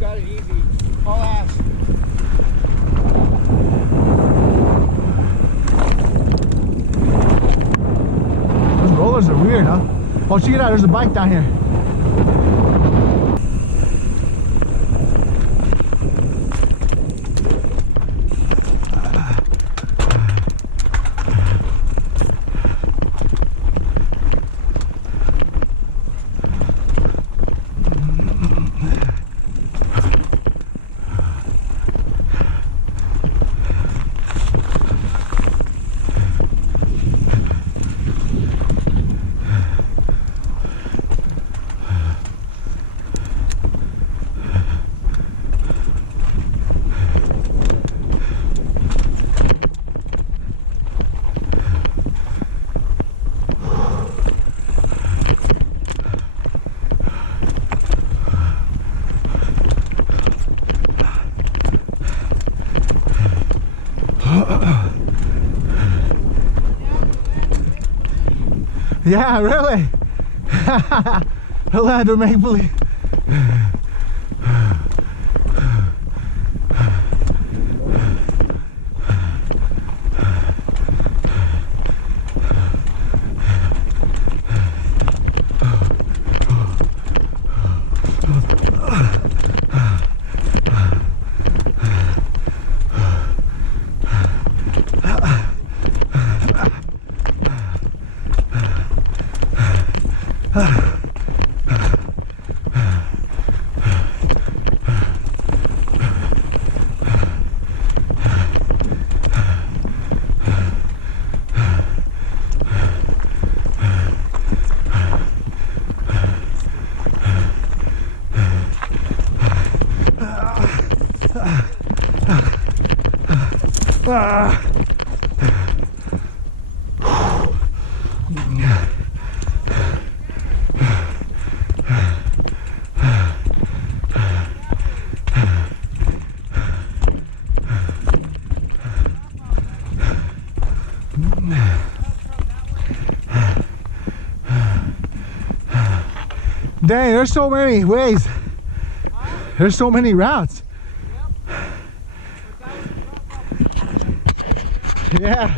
got it easy. All ass. Those rollers are weird, huh? Oh, check it out. There's a bike down here. Yeah, really? Orlando make-believe. Dang, there's so many ways. There's so many routes. Yeah.